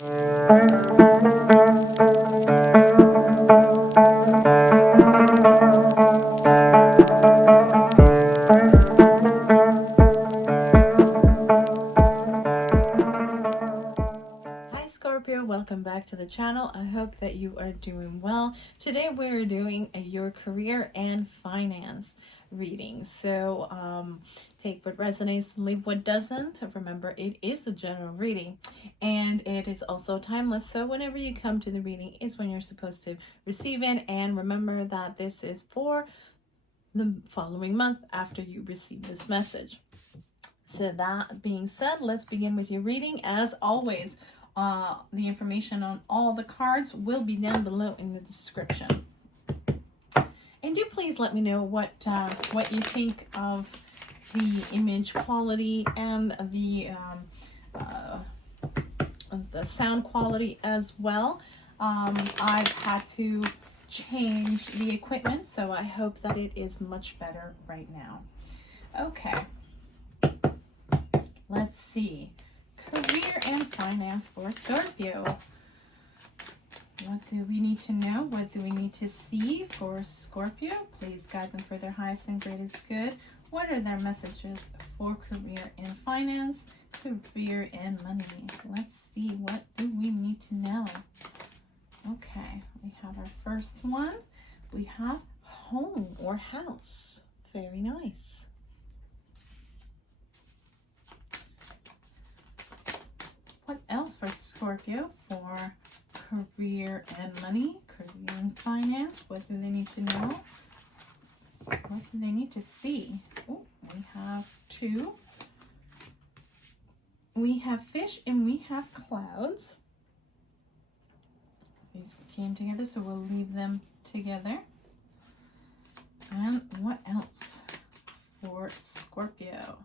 Scorpio, welcome back to the channel. I hope that you are doing well. Today we're doing your career and finance reading. So take what resonates, leave what doesn't. Remember, it is a general reading and it is also timeless. So whenever you come to the reading is when you're supposed to receive it. And remember that this is for the following month after you receive this message. So that being said, let's begin with your reading. As always, the information on all the cards will be down below in the description. And do please let me know what you think of the image quality and the sound quality as well. I've had to change the equipment, so I hope that it is much better right now. Okay, let's see. Career and finance for Scorpio. What do we need to know? What do we need to see for Scorpio? Please guide them for their highest and greatest good. What are their messages for career and finance, career and money? Let's see. What do we need to know? Okay, we have our first one. We have home or house. Very nice. What else for Scorpio for career and money, career and finance? What do they need to know? What do they need to see? Oh, we have two. We have fish and we have clouds. These came together, so we'll leave them together. And what else for Scorpio?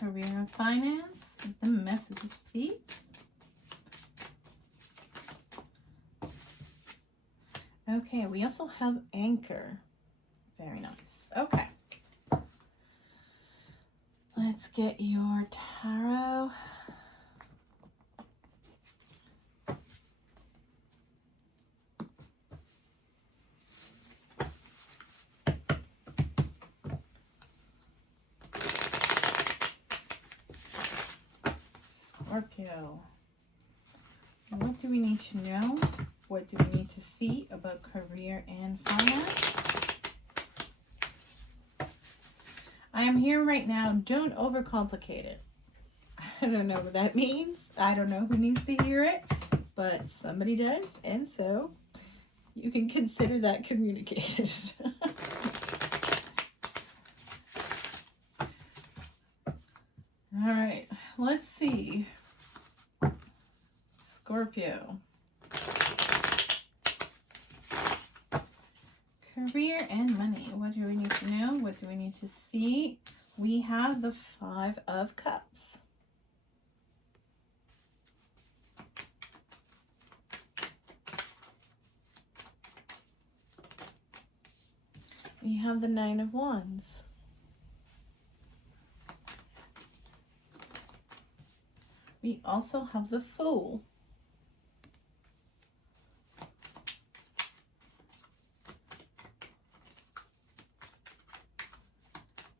Career and finance, the messages, please. Okay, we also have anchor. Very nice. Okay. Let's get your tarot. Scorpio, what do we need to know? What do we need to see about career and finance? I am here right now. Don't overcomplicate it. I don't know what that means. I don't know who needs to hear it, but somebody does, and so you can consider that communicated. All right, let's see. Scorpio. Career and money. What do we need to know? What do we need to see? We have the 5 of Cups. We have the 9 of Wands. We also have the Fool.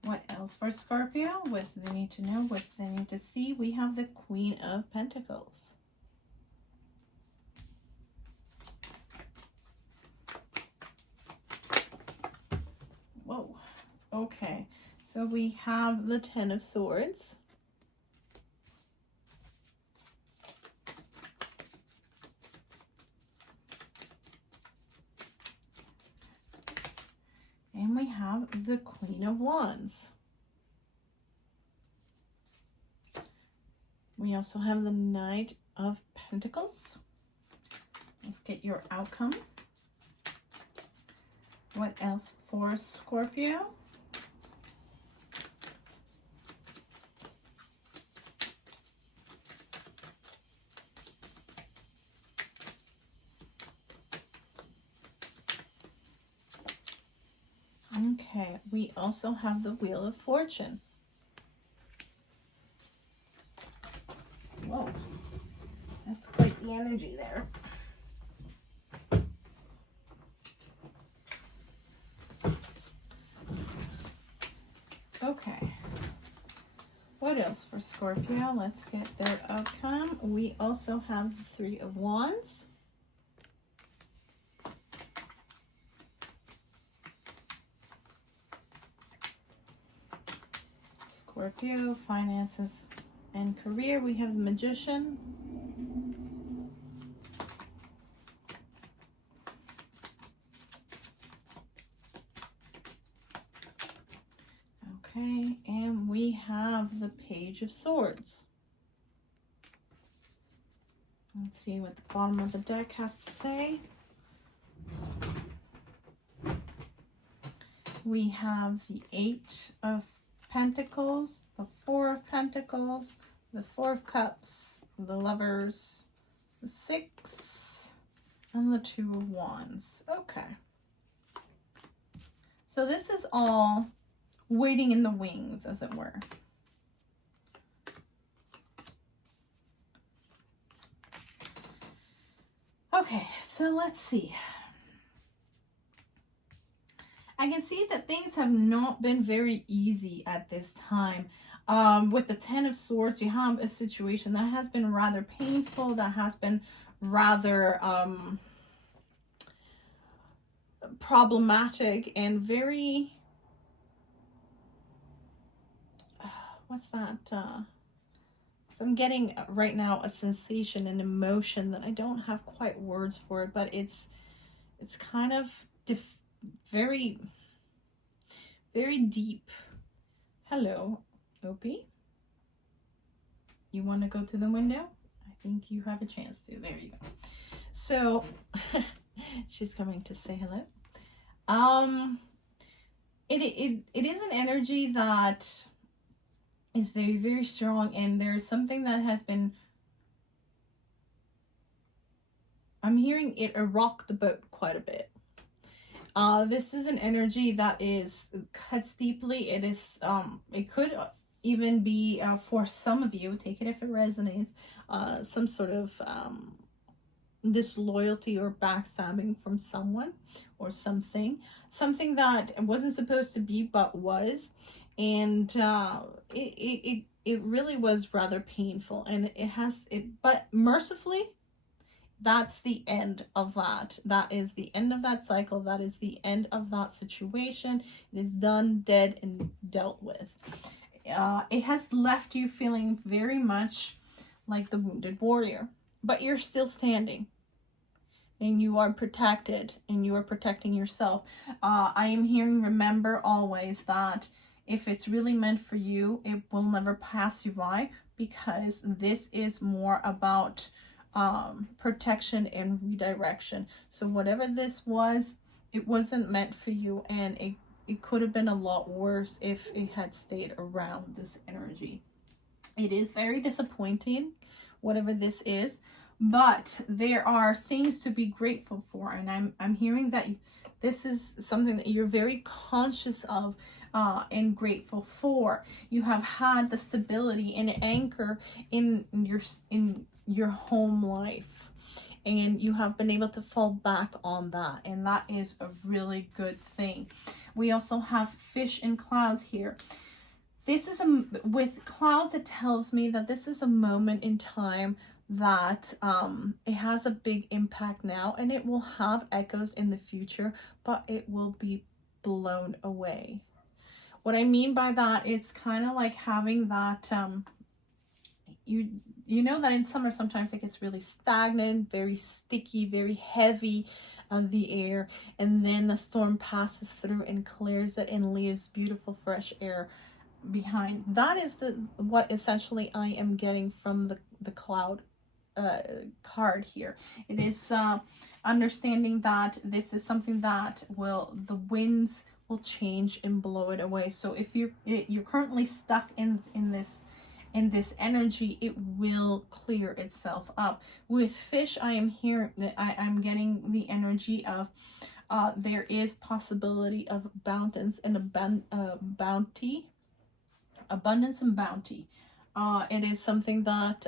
What else for Scorpio? What do they need to know? What do they need to see? We have the Queen of Pentacles. Whoa. Okay. So we have the 10 of Swords. And we have the Queen of Wands. We also have the Knight of Pentacles. Let's get your outcome. What else for Scorpio? Okay, we also have the Wheel of Fortune. Whoa, that's quite the energy there. Okay. What else for Scorpio? Let's get their outcome. We also have the Three of Wands. Scorpio, finances and career. We have the Magician. Okay, and we have the Page of Swords. Let's see what the bottom of the deck has to say. We have the Eight of Pentacles, the Four of Pentacles, the Four of Cups, the Lovers, the Six, and the Two of Wands. Okay. So this is all waiting in the wings, as it were. Okay, so let's see. I can see that things have not been very easy at this time. With the Ten of Swords, you have a situation that has been rather painful, that has been rather problematic and very... what's that? So I'm getting right now a sensation, an emotion that I don't have quite words for it, but it's kind of very, very deep. Hello, Opie. You want to go to the window? I think you have a chance to. There you go. So she's coming to say hello. It is an energy that is very, very strong, and there's something that has been, I'm hearing it rock the boat quite a bit. This is an energy that cuts deeply. It is, it could even be, for some of you, take it if it resonates, some sort of disloyalty or backstabbing from someone or something that wasn't supposed to be but was. And it really was rather painful, and but mercifully, that's the end of that. That is the end of that cycle. That is the end of that situation. It is done, dead, and dealt with. It has left you feeling very much like the wounded warrior, but you're still standing. And you are protected, and you are protecting yourself. I am hearing, remember always that if it's really meant for you, it will never pass you by, because this is more about protection and redirection. So whatever this was, it wasn't meant for you, and it could have been a lot worse if it had stayed around, this energy. It is very disappointing, whatever this is, but there are things to be grateful for, and I'm hearing that this is something that you're very conscious of and grateful for. You have had the stability and anchor in your home life, and you have been able to fall back on that, and that is a really good thing. We also have fish and clouds here. This is with clouds, it tells me that this is a moment in time that it has a big impact now, and it will have echoes in the future, but it will be blown away. What I mean by that, it's kind of like having that, you know that in summer sometimes it gets really stagnant, very sticky, very heavy on the air, and then the storm passes through and clears it and leaves beautiful fresh air behind. That is what essentially I am getting from the cloud card here. It is understanding that this is something that the winds will change and blow it away. So if you're currently stuck in this energy, it will clear itself up. With fish, I am hearing that I'm getting the energy of there is possibility of abundance and bounty. Abundance and bounty. It is something that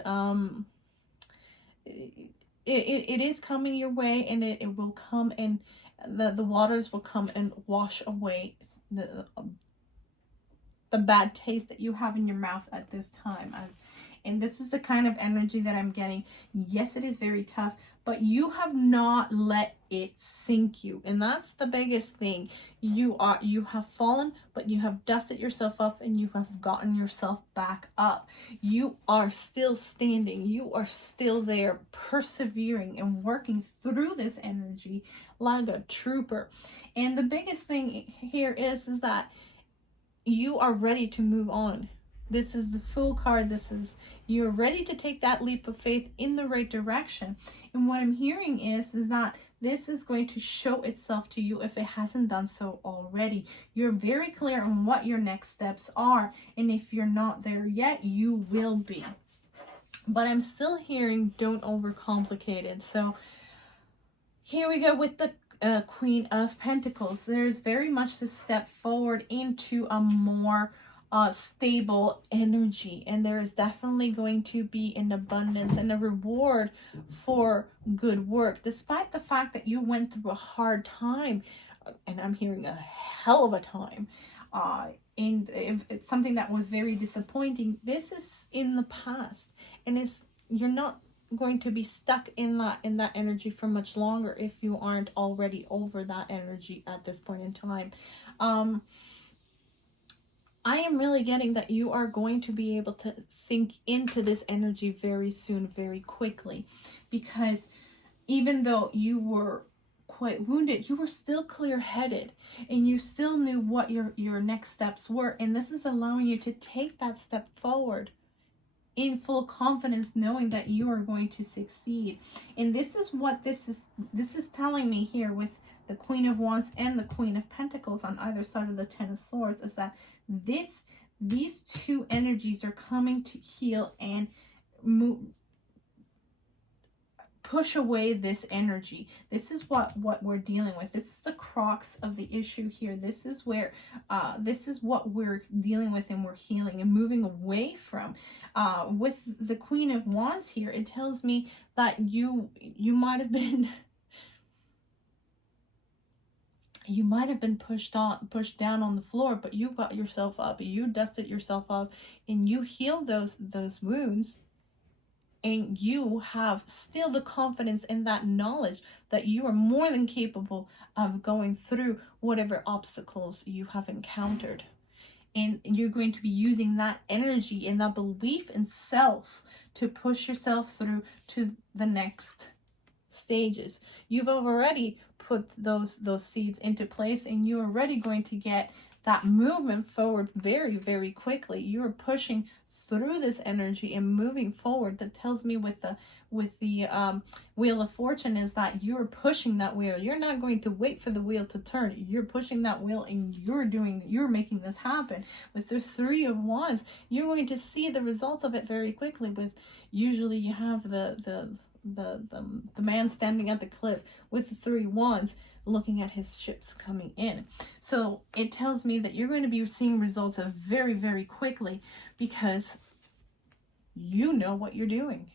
it is coming your way, and it will come, and the waters will come and wash away the bad taste that you have in your mouth at this time. And this is the kind of energy that I'm getting. Yes, it is very tough, but you have not let it sink you. And that's the biggest thing. You have fallen, but you have dusted yourself up, and you have gotten yourself back up. You are still standing. You are still there, persevering and working through this energy like a trooper. And the biggest thing here is that you are ready to move on. This is the Fool card. This is, you're ready to take that leap of faith in the right direction. And what I'm hearing is that this is going to show itself to you if it hasn't done so already. You're very clear on what your next steps are. And if you're not there yet, you will be. But I'm still hearing don't overcomplicate it. So here we go with the Queen of Pentacles. There's very much to step forward into a more stable energy, and there is definitely going to be an abundance and a reward for good work, despite the fact that you went through a hard time, and I'm hearing a hell of a time, and if it's something that was very disappointing, this is in the past, and you're not going to be stuck in that energy for much longer if you aren't already over that energy at this point in time. I am really getting that you are going to be able to sink into this energy very soon, very quickly, because even though you were quite wounded, you were still clear-headed, and you still knew what your next steps were, and this is allowing you to take that step forward in full confidence, knowing that you are going to succeed. And this is what this is telling me here with the Queen of Wands and the Queen of Pentacles on either side of the Ten of Swords, is that these two energies are coming to heal and push away this energy. This is what we're dealing with. This is the crux of the issue here. This is where this is what we're dealing with and we're healing and moving away from. With the Queen of Wands here, it tells me that you might have been pushed down on the floor, but you got yourself up, you dusted yourself up, and you healed those wounds. And you have still the confidence and that knowledge that you are more than capable of going through whatever obstacles you have encountered. And you're going to be using that energy and that belief in self to push yourself through to the next stages. You've already put those seeds into place, and you're already going to get that movement forward very, very quickly. You're pushing through this energy and moving forward. That tells me with the Wheel of Fortune is that you're pushing that wheel. You're not going to wait for the wheel to turn. You're pushing that wheel, and you're making this happen. With the Three of Wands, you're going to see the results of it very quickly. With usually you have the man standing at the cliff with the Three Wands looking at his ships coming in. So it tells me that you're going to be seeing results of very, very quickly, because you know what you're doing.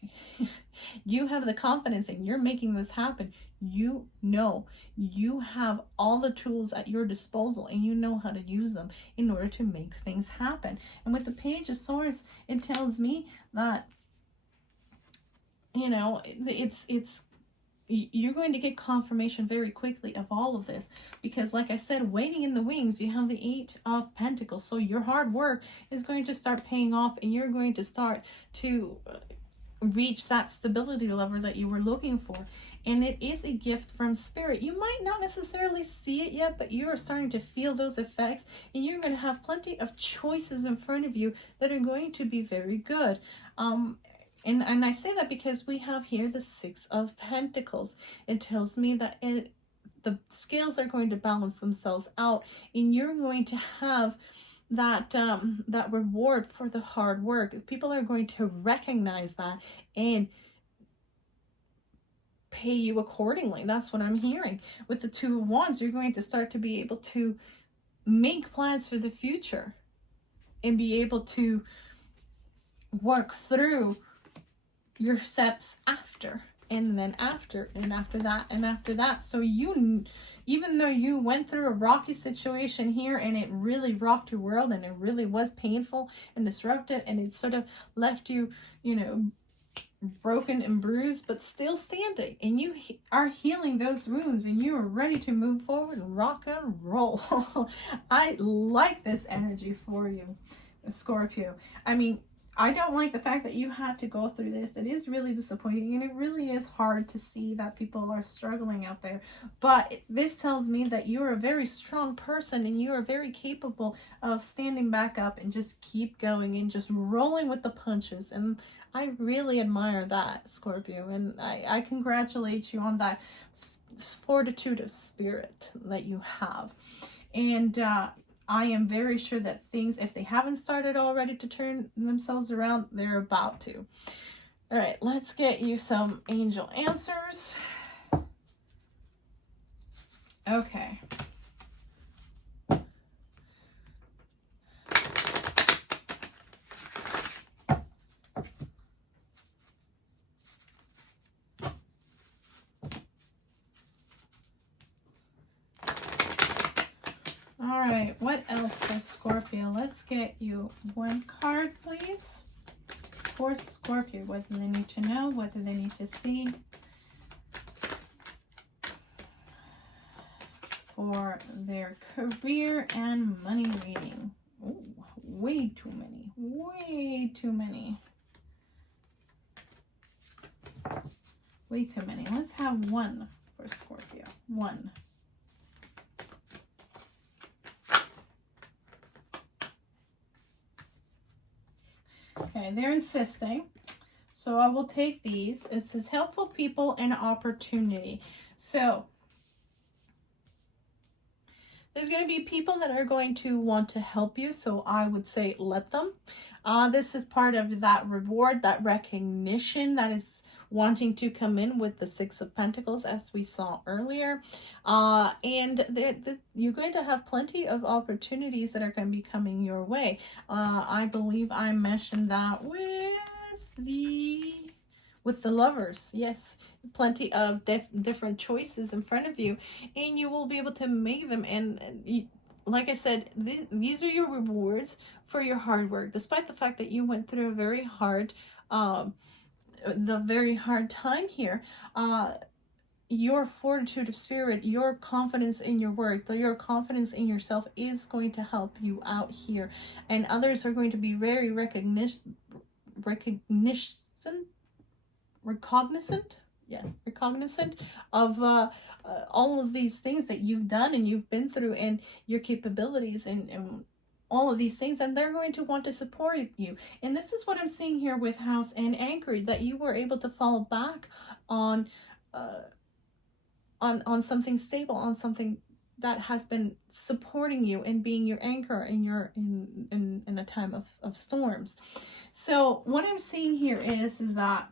You have the confidence, and you're making this happen. You know, you have all the tools at your disposal, and you know how to use them in order to make things happen. And with the Page of Swords, it tells me that, you know, you're going to get confirmation very quickly of all of this, because like I said, waiting in the wings, you have the Eight of Pentacles. So your hard work is going to start paying off, and you're going to start to reach that stability level that you were looking for. And it is a gift from Spirit. You might not necessarily see it yet, but you are starting to feel those effects, and you're going to have plenty of choices in front of you that are going to be very good. And I say that because we have here the Six of Pentacles. It tells me that the scales are going to balance themselves out, and you're going to have that that reward for the hard work. People are going to recognize that and pay you accordingly. That's what I'm hearing. With the Two of Wands, you're going to start to be able to make plans for the future and be able to work through your steps after. and then after, and after that, and after that. So you, even though you went through a rocky situation here and it really rocked your world and it really was painful and disruptive and it sort of left you, you know, broken and bruised, but still standing, and you are healing those wounds and you are ready to move forward and rock and roll. I like this energy for you, Scorpio. I mean, I don't like the fact that you had to go through this. It is really disappointing, and it really is hard to see that people are struggling out there. But this tells me that you are a very strong person and you are very capable of standing back up and just keep going and just rolling with the punches. And I really admire that, Scorpio. And I congratulate you on that fortitude of spirit that you have. And I am very sure that things, if they haven't started already to turn themselves around, they're about to. All right, let's get you some angel answers. Okay. All right, what else for Scorpio? Let's get you one card, please. For Scorpio, what do they need to know? What do they need to see? For their career and money reading. Ooh, way too many. Way too many. Way too many. Let's have one for Scorpio. One. Okay, they're insisting. So I will take these. It says helpful people and opportunity. So there's going to be people that are going to want to help you. So I would say let them. This is part of that reward, that recognition that is wanting to come in with the Six of Pentacles, as we saw earlier. And you're going to have plenty of opportunities that are going to be coming your way. I believe I mentioned that with the lovers. Yes, plenty of different choices in front of you, and you will be able to make them. And like I said, these are your rewards for your hard work, despite the fact that you went through a very hard time here. Your fortitude of spirit, your confidence in your work, your confidence in yourself is going to help you out here, and others are going to be very recognizant of all of these things that you've done and you've been through, and your capabilities and all of these things, and they're going to want to support you. And this is what I'm seeing here with House and Anchor, that you were able to fall back on something stable, on something that has been supporting you and being your anchor in a time of storms. So what I'm seeing here is that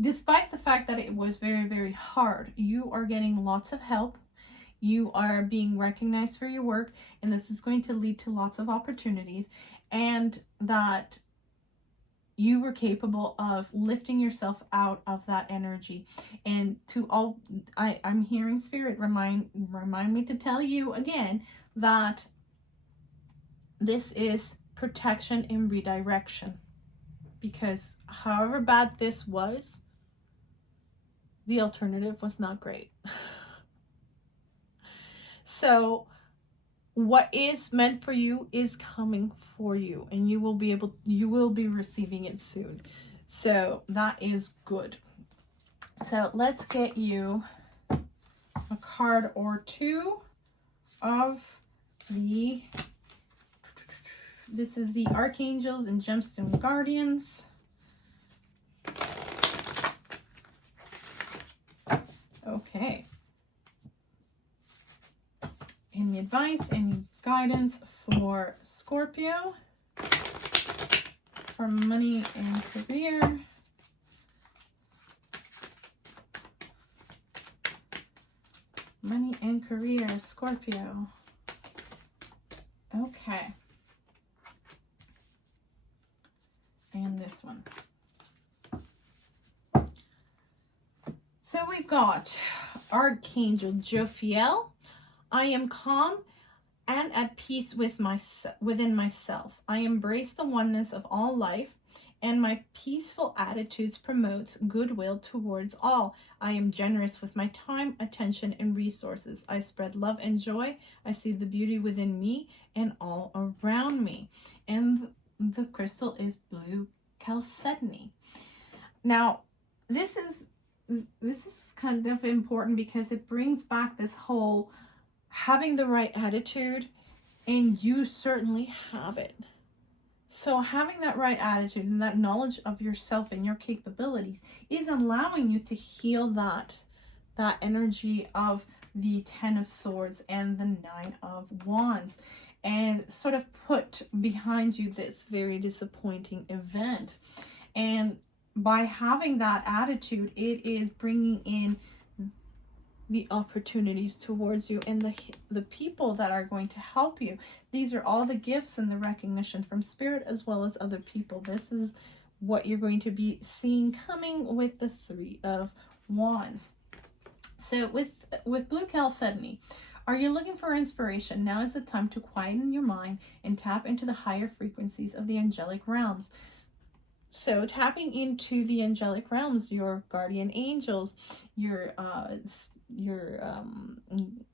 despite the fact that it was very, very hard, you are getting lots of help. You are being recognized for your work, and this is going to lead to lots of opportunities, and that you were capable of lifting yourself out of that energy. And I'm hearing Spirit remind me to tell you again that this is protection and redirection. Because however bad this was, the alternative was not great. So what is meant for you is coming for you, and you will be receiving it soon. So that is good. So let's get you a card or two of this is the Archangels and Gemstone Guardians. Okay. Any advice, any guidance for Scorpio for money and career? Money and career, Scorpio. Okay. and this one. So we've got Archangel Jophiel. I am calm and at peace within myself. I embrace the oneness of all life, and my peaceful attitudes promotes goodwill towards all. I am generous with my time, attention, and resources. I spread love and joy. I see the beauty within me and all around me. And the crystal is blue chalcedony. Now, this is kind of important because it brings back this whole having the right attitude, and you certainly have it. So having that right attitude and that knowledge of yourself and your capabilities is allowing you to heal that energy of the Ten of Swords and the Nine of Wands, and sort of put behind you this very disappointing event. And by having that attitude, it is bringing in the opportunities towards you and the people that are going to help you. These are all the gifts and the recognition from Spirit as well as other people. This is what you're going to be seeing coming with the Three of Wands. So with blue chalcedony, are you looking for inspiration? Now is the time to quieten your mind and tap into the higher frequencies of the angelic realms. So tapping into the angelic realms, your guardian angels, your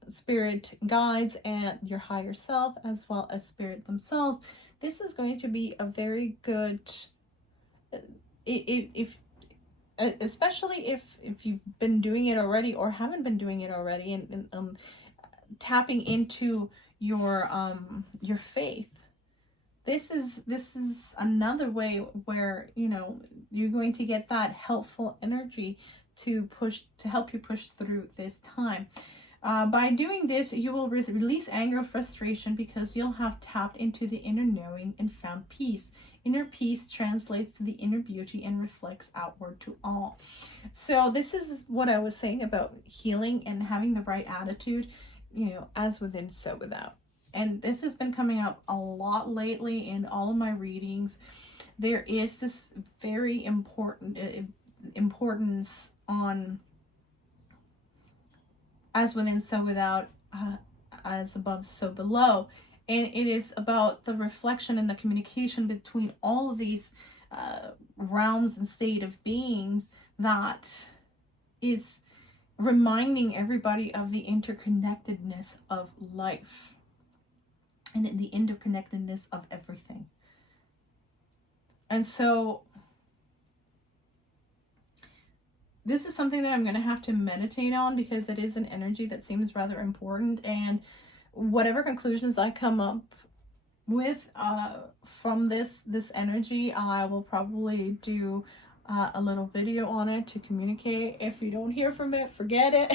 spirit guides, and your higher self, as well as spirit themselves. This is going to be a very good, especially if you've been doing it already or haven't been doing it already, and tapping into your faith. This is another way where, you know, you're going to get that helpful energy to help you push through this time. By doing this, you will release anger and frustration because you'll have tapped into the inner knowing and found peace. Inner peace translates to the inner beauty and reflects outward to all. So this is what I was saying about healing and having the right attitude, you know, as within, so without. And this has been coming up a lot lately in all of my readings. There is this very important importance on as within, so without, as above, so below. And it is about the reflection and the communication between all of these realms and state of beings that is reminding everybody of the interconnectedness of life and the interconnectedness of everything. And so this is something that I'm going to have to meditate on because it is an energy that seems rather important. And whatever conclusions I come up with from this energy, I will probably do a little video on it to communicate. If you don't hear from it, forget it.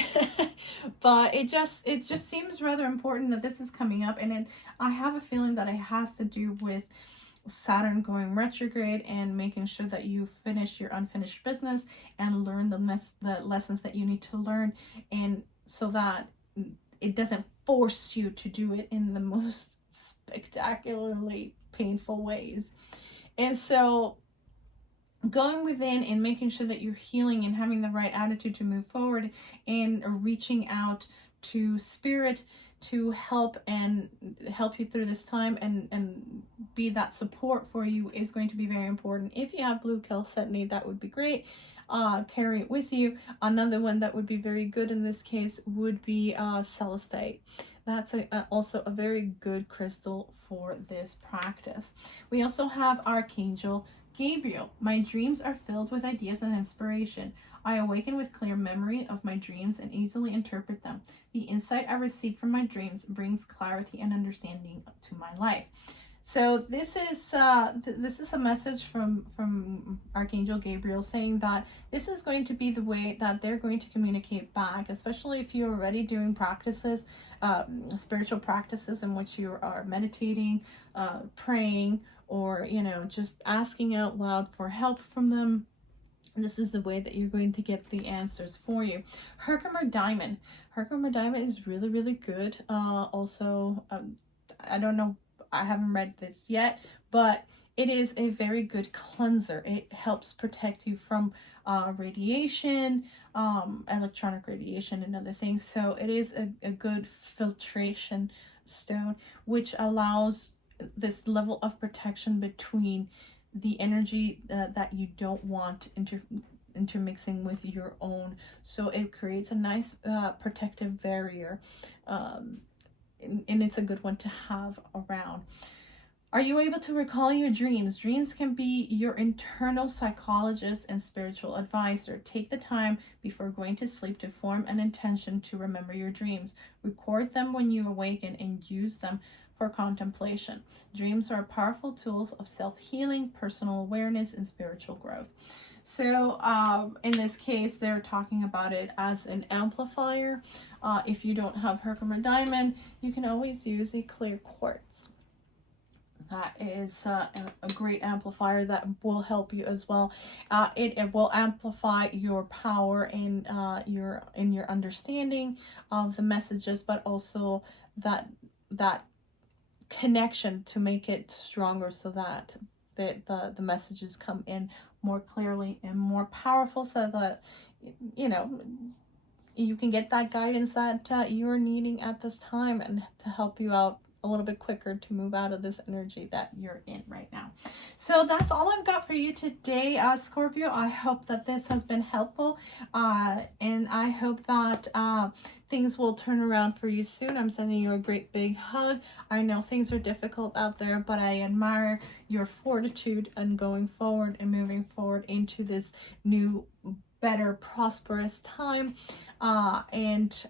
But it just seems rather important that this is coming up, and I have a feeling that it has to do with Saturn going retrograde and making sure that you finish your unfinished business and learn the lessons that you need to learn, and so that it doesn't force you to do it in the most spectacularly painful ways. And so going within and making sure that you're healing and having the right attitude to move forward and reaching out to Spirit to help you through this time and be that support for you is going to be very important. If you have blue chalcedony, that would be great. Carry it with you. Another one that would be very good in this case would be celestite. That's also a very good crystal for this practice. We also have Archangel Gabriel. My dreams are filled with ideas and inspiration. I awaken with clear memory of my dreams and easily interpret them. The insight I receive from my dreams brings clarity and understanding to my life. So this is a message from Archangel Gabriel saying that this is going to be the way that they're going to communicate back, especially if you're already doing practices, spiritual practices in which you are meditating, praying, or, you know, just asking out loud for help from them. This is the way that you're going to get the answers for you. Herkimer Diamond. Herkimer Diamond is really, really good. Also, I don't know, I haven't read this yet, but it is a very good cleanser. It helps protect you from radiation, electronic radiation and other things. So it is a good filtration stone, which allows this level of protection between the energy that you don't want intermixing with your own. So it creates a nice protective barrier, and it's a good one to have around. Are you able to recall your dreams? Dreams can be your internal psychologist and spiritual advisor. Take the time before going to sleep to form an intention to remember your dreams. Record them when you awaken and use them for contemplation. Dreams are powerful tools of self-healing, personal awareness, and spiritual growth. So in this case, they're talking about it as an amplifier. If you don't have Herkimer diamond, you can always use a clear quartz. That is a great amplifier that will help you as well. It will amplify your power in your understanding of the messages, but also that connection to make it stronger, so that the messages come in more clearly and more powerful, so that you can get that guidance that you're needing at this time, and to help you out a little bit quicker to move out of this energy that you're in right now. So that's all I've got for you today, Scorpio. I hope that this has been helpful, and I hope that things will turn around for you soon. I'm sending you a great big hug. I know things are difficult out there, but I admire your fortitude and going forward and moving forward into this new, better, prosperous time, and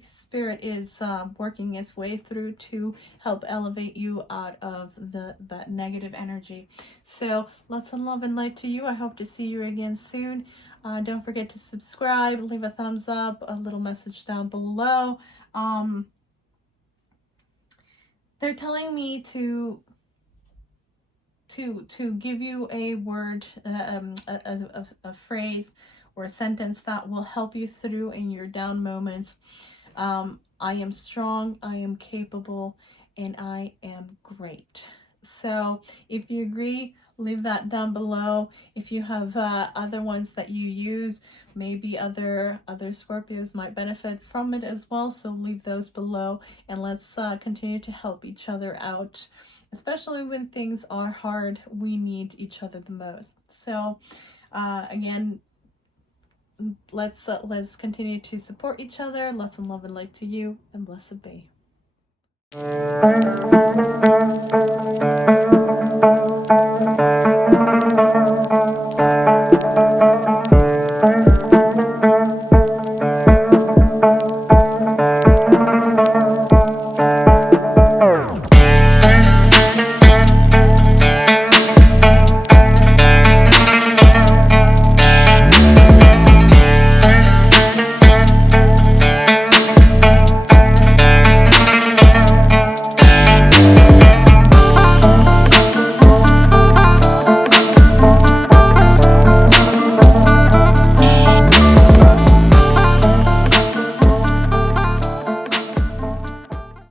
Spirit is working its way through to help elevate you out of that negative energy. So lots of love and light to you. I hope to see you again soon. Don't forget to subscribe, leave a thumbs up, a little message down below. They're telling me to give you a word, a phrase or a sentence that will help you through in your down moments. I am strong, I am capable, and I am great. So if you agree, leave that down below. If you have other ones that you use, maybe other Scorpios might benefit from it as well, so leave those below, and let's continue to help each other out. Especially when things are hard, we need each other the most. So again, let's continue to support each other. Lots of love and light to you, and blessed be.